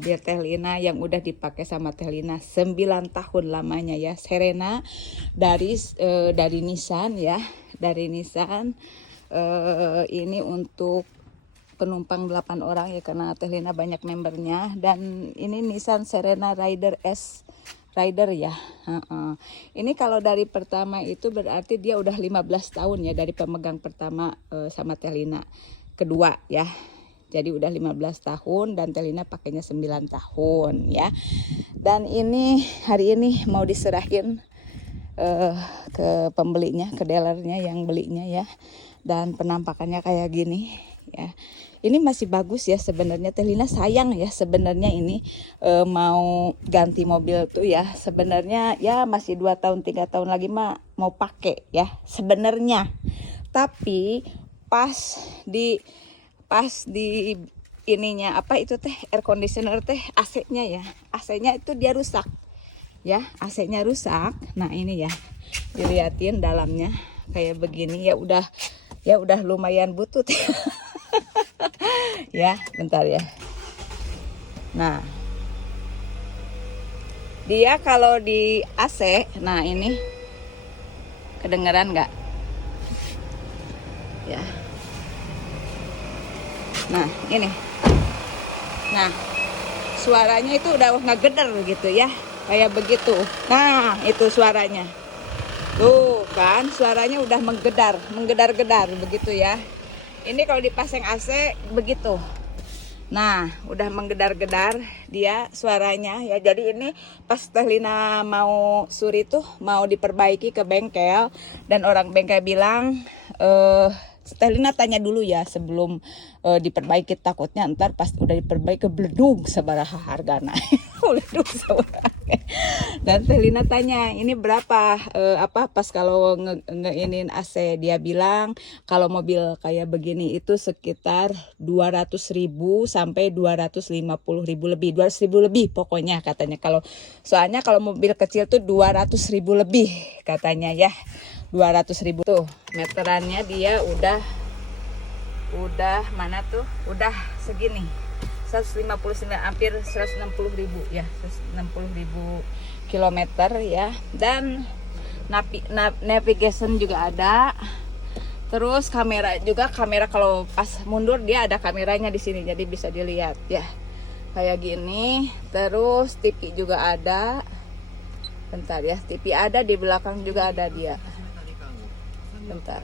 mobil Teh Lina yang udah dipakai sama Teh Lina 9 tahun lamanya ya. Serena dari Nissan ya, dari Nissan. Ini untuk penumpang 8 orang ya, karena Teh Lina banyak membernya. Dan ini Nissan Serena Rider S Rider ya. Ini kalau dari pertama itu berarti dia udah 15 tahun ya, dari pemegang pertama sama Teh Lina. Kedua ya, jadi udah 15 tahun dan Teh Lina pakainya 9 tahun ya. Dan ini hari ini mau diserahin ke pembelinya, ke dealernya yang belinya ya. Dan penampakannya kayak gini ya. Ini masih bagus ya sebenarnya. Teh Lina sayang ya sebenarnya ini mau ganti mobil tuh ya. Sebenarnya ya masih 2 tahun 3 tahun lagi mah mau pakai ya sebenarnya. Tapi pas di ininya apa itu teh, air conditioner teh, AC-nya ya. AC-nya itu dia rusak. Ya, AC-nya rusak. Nah, ini ya. Dilihatin dalamnya kayak begini ya, udah lumayan butut. Ya, bentar ya. Nah, dia kalau di AC, nah ini kedengeran nggak? Ya. Nah, ini. Nah, suaranya itu udah ngegeder gitu ya, kayak begitu. Nah, itu suaranya. Tuh kan, suaranya udah menggedar-gedar begitu ya. Ini kalau dipasang AC begitu. Nah, udah menggedar-gedar dia suaranya ya. Jadi ini pas Teh Lina mau suri tuh, mau diperbaiki ke bengkel, dan orang bengkel bilang Teh Lina tanya dulu ya sebelum diperbaiki, takutnya ntar pas udah diperbaiki bledung sabaraha hargana. Bledung sabaraha. Dan Teh Lina tanya, ini berapa pas kalau ngeinin AC, dia bilang kalau mobil kayak begini itu sekitar 200.000 sampai 250.000 lebih, 200.000 lebih pokoknya katanya. Soalnya kalau mobil kecil tuh 200.000 lebih katanya ya. 200.000 tuh meterannya dia udah mana tuh, udah segini 159 hampir 160.000 ya, 160.000 kilometer ya. Dan navigation juga ada, terus kamera kalau pas mundur dia ada kameranya di sini, jadi bisa dilihat ya kayak gini. Terus TV juga ada, bentar ya, TV ada di belakang juga ada dia. Bentar.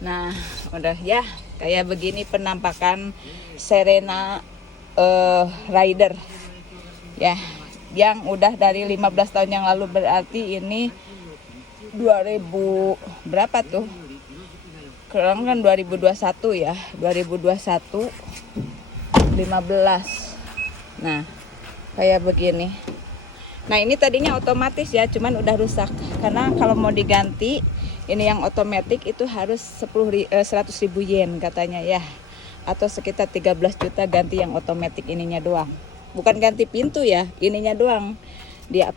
Nah, udah ya kayak begini penampakan Serena Rider ya, yang udah dari 15 tahun yang lalu, berarti ini 2000 berapa tuh? Kurang kan 2021 ya, 2021 15. Nah, kayak begini. Nah, ini tadinya otomatis ya, cuman udah rusak. Karena kalau mau diganti ini yang otomatis itu harus 100.000 yen katanya ya. Atau sekitar 13 juta ganti yang otomatis ininya doang. Bukan ganti pintu ya, ininya doang. Dia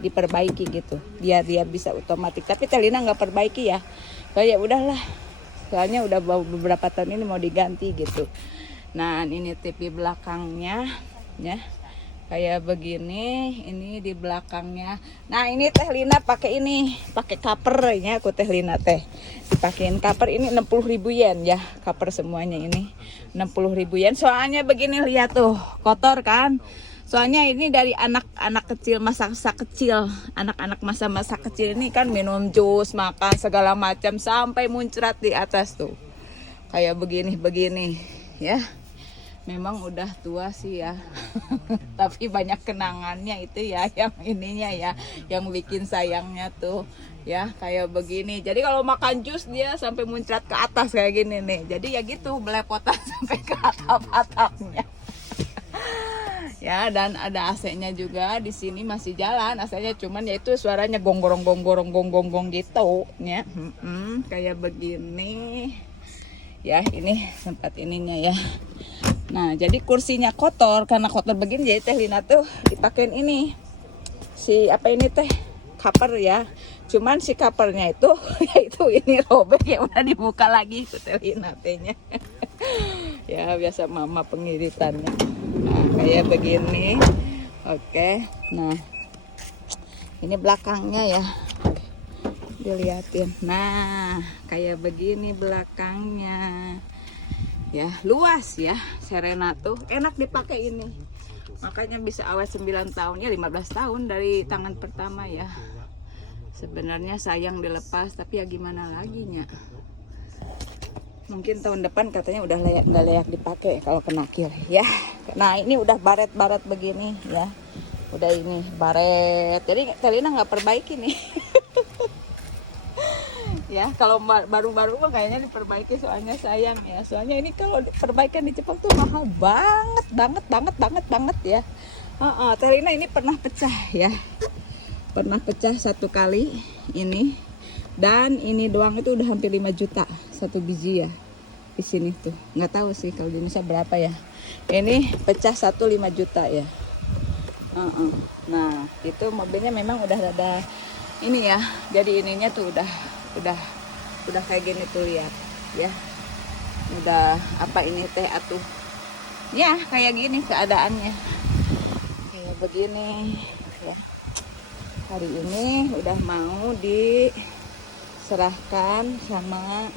diperbaiki gitu. Dia bisa otomatis. Tapi Teh Lina nggak perbaiki ya. Kayak udahlah. Soalnya udah beberapa tahun ini mau diganti gitu. Nah, ini TV belakangnya ya. Kayak begini, ini di belakangnya. Nah, ini Teh Lina pakai cover ya, aku Teh Lina teh. Dipakein cover ini 60.000 yen ya, cover semuanya ini 60.000 yen. Soalnya begini, lihat tuh, kotor kan? Soalnya ini dari anak-anak kecil, masa kecil. Anak-anak masa kecil ini kan minum jus, makan segala macam sampai muncrat di atas tuh. Kayak begini ya. Memang udah tua sih ya. Tapi banyak kenangannya itu ya, yang ininya ya, yang bikin sayangnya tuh ya kayak begini. Jadi kalau makan jus dia sampai muncrat ke atas kayak gini nih. Jadi ya gitu, belepotan sampai ke atap-atapnya. Ya, dan ada AC-nya juga di sini masih jalan. AC-nya cuman ya itu suaranya gonggorong gitu ya. Kayak begini. Ya, ini tempat ininya ya. Nah, jadi kursinya kotor, karena kotor begini jadi Teh Lina tuh dipakein ini. Cover ya. Cuman si covernya itu yaitu ini robek, ya udah dibuka lagi itu Teh Lina tehnya. Ya biasa mama pengiritannya. Nah kayak begini. Oke. Nah ini belakangnya ya, dilihatin. Nah kayak begini belakangnya ya, luas ya. Serena tuh enak dipakai ini, makanya bisa awet 9 tahun ya, 15 tahun dari tangan pertama ya. Sebenarnya sayang dilepas, tapi ya gimana lagi nya. Mungkin tahun depan katanya udah nggak layak dipakai kalau kena kir ya. Nah ini udah baret-baret begini ya, udah ini baret, jadi Telina nggak perbaiki nih. Ya kalau baru-baru mah kayaknya diperbaiki, soalnya sayang ya, soalnya ini kalau perbaikan di Jepang tuh mahal banget ya. Telina ini pernah pecah ya, pernah pecah 1 kali ini, dan ini doang itu udah hampir 5 juta 1 biji ya. Di sini tuh nggak tahu sih kalau di Indonesia berapa ya. Ini pecah 1 5 juta ya. Nah itu mobilnya memang udah ada ini ya, jadi ininya tuh udah kayak gini tuh, lihat ya, udah apa ini teh atuh ya, kayak gini keadaannya, kayak begini ya. Hari ini udah mau diserahkan sama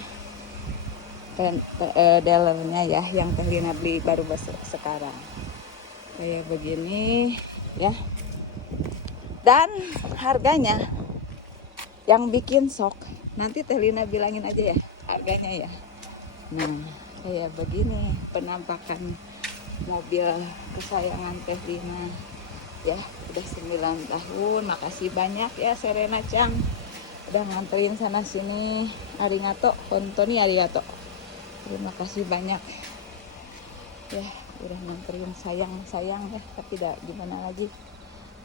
dealernya ya, yang Telina beli baru sekarang, kayak begini ya. Dan harganya yang bikin shock, nanti Telina bilangin aja ya harganya ya. Nah kayak begini penampakan mobil kesayangan Telina ya, udah 9 tahun. Makasih banyak ya Serena Chan, udah nganterin sana sini. Arigato, kontoni arigato. Terima kasih banyak ya, udah nganterin, sayang ya, tapi gimana lagi.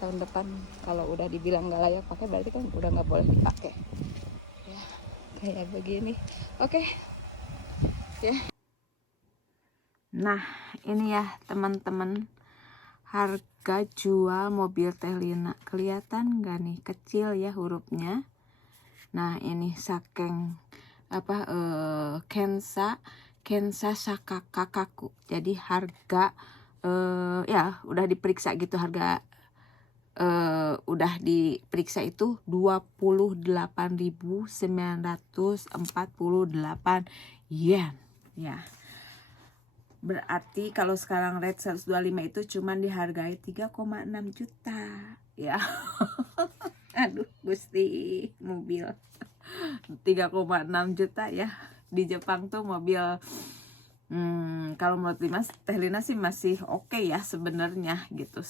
Tahun depan kalau udah dibilang nggak layak pakai, berarti kan udah nggak boleh dipakai ya, kayak begini. Oke ya. Nah ini ya teman-teman, harga jual mobil Telina, kelihatan nggak nih, kecil ya hurufnya. Nah ini saking apa, Kensa Sakakaku, jadi harga ya udah diperiksa gitu, harga udah diperiksa itu 28.948 yen ya. Berarti kalau sekarang rate 125 itu cuman dihargai 3,6 juta ya. Aduh Gusti, mobil 3,6 juta ya. Di Jepang tuh mobil kalau menurut Telina sih masih oke ya sebenarnya gitu,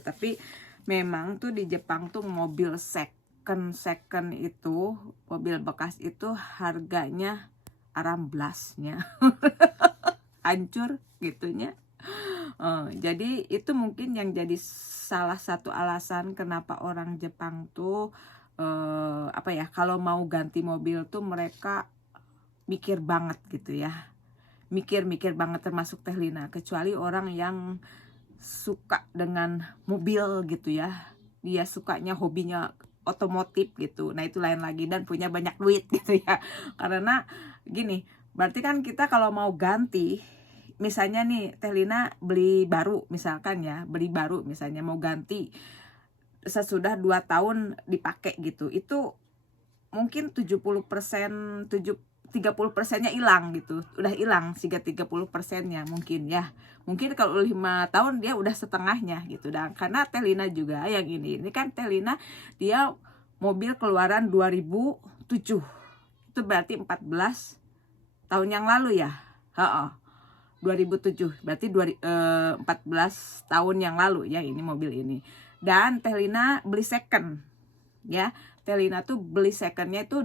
tapi memang tuh di Jepang tuh mobil second itu, mobil bekas itu harganya aramblasnya hancur gitunya. Jadi itu mungkin yang jadi salah satu alasan kenapa orang Jepang tuh apa ya, kalau mau ganti mobil tuh mereka mikir banget gitu ya, mikir banget, termasuk Telina, kecuali orang yang suka dengan mobil gitu ya, dia sukanya, hobinya otomotif gitu, nah itu lain lagi, dan punya banyak duit gitu ya. Karena gini, berarti kan kita kalau mau ganti, misalnya nih Telina beli baru misalkan ya, misalnya mau ganti sesudah 2 tahun dipakai gitu, itu mungkin 70%, 30%-nya hilang gitu, udah hilang 30%-nya mungkin ya. Mungkin kalau 5 tahun dia udah setengahnya gitu. Dan karena Telina juga yang ini kan Telina dia mobil keluaran 2007, itu berarti 14 tahun yang lalu ya. 2007 berarti 14 tahun yang lalu ya ini mobil ini. Dan Telina beli second ya, Telina tuh beli secondnya itu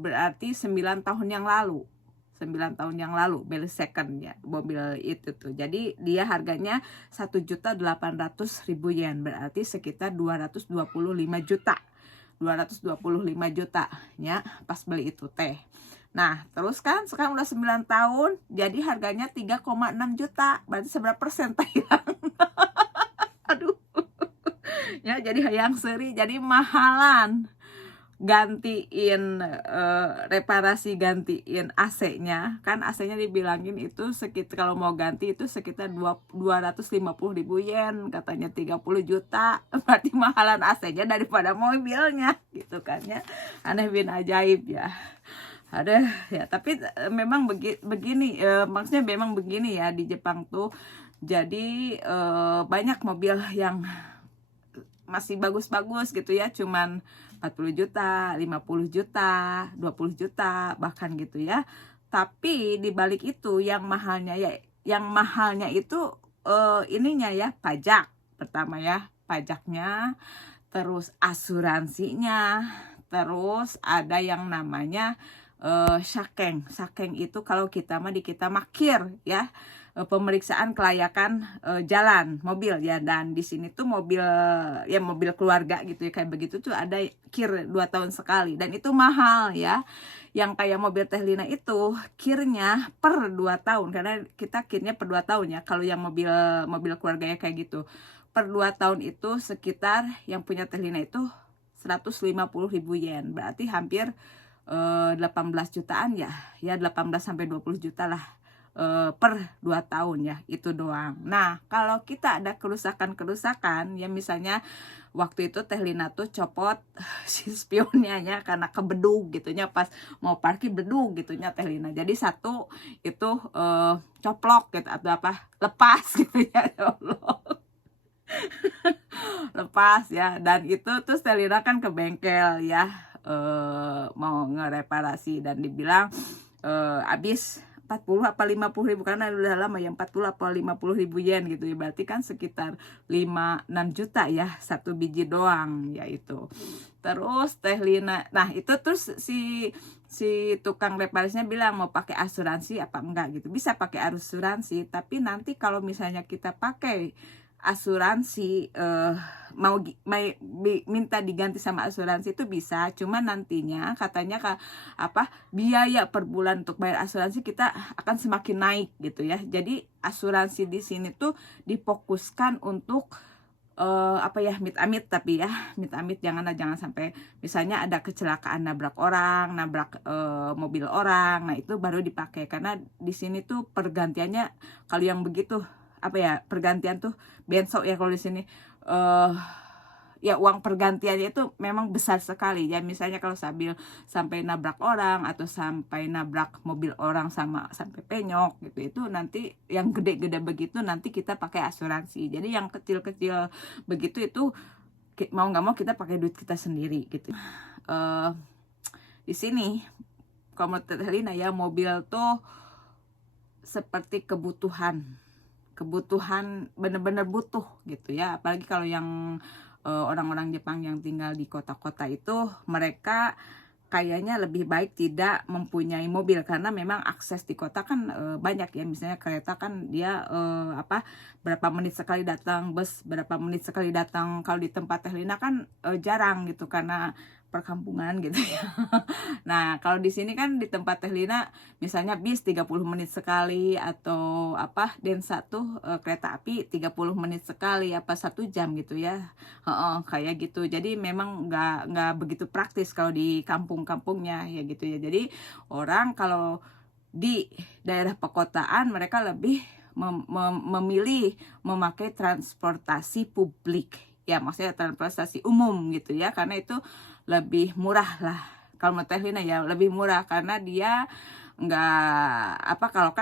berarti 9 tahun yang lalu, beli second ya mobil itu tuh. Jadi dia harganya 1.800.000 yen, berarti sekitar 225 juta ya pas beli itu teh. Nah terus kan sekarang udah 9 tahun, jadi harganya 3,6 juta, berarti seberapa persen Thailand? Aduh ya, jadi hayang seri, jadi mahalan gantiin reparasi, gantiin AC-nya, kan AC-nya dibilangin itu sekitar, kalau mau ganti itu sekitar 250.000 yen, katanya 30 juta. Berarti mahalan AC-nya daripada mobilnya gitu kan ya. Aneh bin ajaib ya. Ada ya, tapi memang begini, maksudnya memang begini ya di Jepang tuh. Jadi banyak mobil yang masih bagus-bagus gitu ya, cuman 40 juta, 50 juta, 20 juta bahkan gitu ya. Tapi di balik itu yang mahalnya itu ininya ya, pajak pertama ya, pajaknya, terus asuransinya, terus ada yang namanya Shakeng. Shakeng itu kalau kita makir ya, pemeriksaan kelayakan jalan mobil ya. Dan di sini tuh mobil keluarga gitu ya, kayak begitu tuh ada kir 2 tahun sekali, dan itu mahal ya. Yang kayak mobil Tehlina itu kirnya per 2 tahun, karena kita kirnya per 2 tahun ya. Kalau yang mobil keluarga ya kayak gitu per 2 tahun itu sekitar, yang punya Tehlina itu 150.000 yen, berarti hampir 18 jutaan ya 18 sampai 20 juta lah per 2 tahun ya, itu doang. Nah, kalau kita ada kerusakan ya, misalnya waktu itu Tehlina tuh copot si spionnya ya, karena kebedug gitunya pas mau parkir, bedug gitunya Tehlina. Jadi satu itu coplok gitu atau apa, lepas gitu ya, ya Allah. Lepas ya, dan itu terus Tehlina kan ke bengkel ya, mau ngereparasi, dan dibilang habis 40 apa 50.000, karena udah lama ya, 40 apa 50.000 yen gitu ya, berarti kan sekitar 5-6 juta ya satu biji doang ya itu. Terus Tehlina, nah itu terus si tukang reparasinya bilang mau pakai asuransi apa enggak gitu. Bisa pakai asuransi, tapi nanti kalau misalnya kita pakai asuransi minta diganti sama asuransi itu bisa, cuma nantinya katanya biaya per bulan untuk bayar asuransi kita akan semakin naik gitu ya. Jadi asuransi di sini tuh difokuskan untuk amit-amit, tapi ya amit-amit jangan sampai misalnya ada kecelakaan, nabrak orang, nabrak mobil orang, nah itu baru dipakai. Karena di sini tuh pergantiannya kalau yang begitu pergantian tuh bensok ya kalau di sini, ya uang pergantiannya itu memang besar sekali ya. Misalnya kalau sampai nabrak orang atau sampai nabrak mobil orang sampai penyok gitu, itu nanti yang gede-gede begitu nanti kita pakai asuransi. Jadi yang kecil-kecil begitu itu mau nggak mau kita pakai duit kita sendiri gitu. Di sini kalau menurut Tehlina ya, mobil tuh seperti kebutuhan bener-bener butuh gitu ya. Apalagi kalau yang orang-orang Jepang yang tinggal di kota-kota itu, mereka kayaknya lebih baik tidak mempunyai mobil, karena memang akses di kota kan banyak ya. Misalnya kereta kan dia berapa menit sekali datang, bus berapa menit sekali datang. Kalau di tempat Tehlina kan jarang gitu, karena perkampungan gitu ya. Nah, kalau di sini kan di tempat Tehlina misalnya bis 30 menit sekali, atau Densa tuh kereta api 30 menit sekali, 1 jam gitu ya. Kayak gitu. Jadi memang nggak begitu praktis kalau di kampung-kampungnya ya gitu ya. Jadi orang kalau di daerah perkotaan mereka lebih memilih memakai transportasi publik ya, maksudnya transportasi umum gitu ya, karena itu lebih murah lah. Kalau mau Tehlina ya lebih murah, karena dia nggak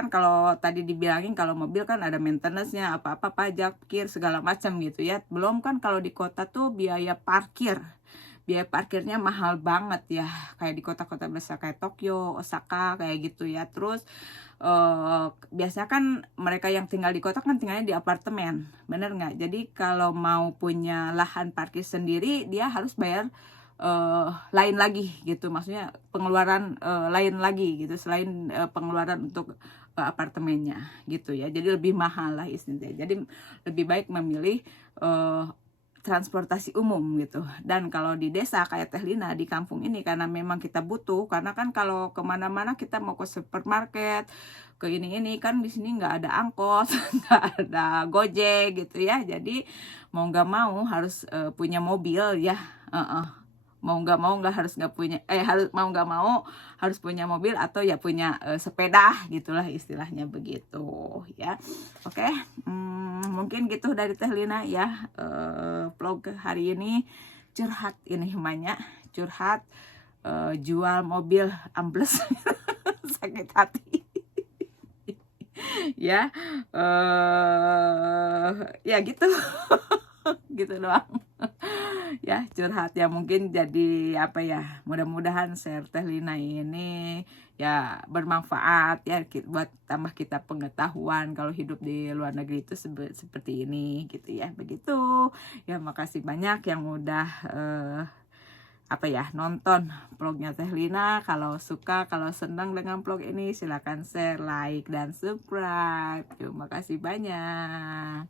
kalau tadi dibilangin kalau mobil kan ada maintenance-nya, apa-apa pajak, kir segala macam gitu ya. Belum kan kalau di kota tuh biaya parkirnya mahal banget ya, kayak di kota-kota besar kayak Tokyo, Osaka kayak gitu ya. Terus biasanya kan mereka yang tinggal di kota kan tinggalnya di apartemen, bener nggak? Jadi kalau mau punya lahan parkir sendiri dia harus bayar lain lagi gitu, maksudnya pengeluaran lain lagi gitu, selain pengeluaran untuk apartemennya gitu ya. Jadi lebih mahal lah istilahnya. Jadi lebih baik memilih transportasi umum gitu. Dan kalau di desa kayak Tehlina di kampung ini, karena memang kita butuh, karena kan kalau kemana-mana kita mau ke supermarket, ke ini kan di sini nggak ada angkot, nggak ada Gojek gitu ya. Jadi mau nggak mau harus punya mobil ya. mau nggak harus nggak punya harus mau nggak mau harus punya mobil atau ya punya sepeda gitulah istilahnya begitu ya. Oke, mungkin gitu dari Teh Lina ya, vlog hari ini curhat ini banyak curhat, jual mobil ambles sakit hati ya, ya gitu gitu doang ya curhat ya, mungkin jadi apa ya, mudah-mudahan share Teh Lina ini ya bermanfaat ya buat tambah kita pengetahuan kalau hidup di luar negeri itu seperti ini gitu ya, begitu ya. Makasih banyak yang udah apa ya nonton vlognya Teh Lina. Kalau suka, kalau senang dengan vlog ini silahkan share, like, dan subscribe. Terima kasih banyak.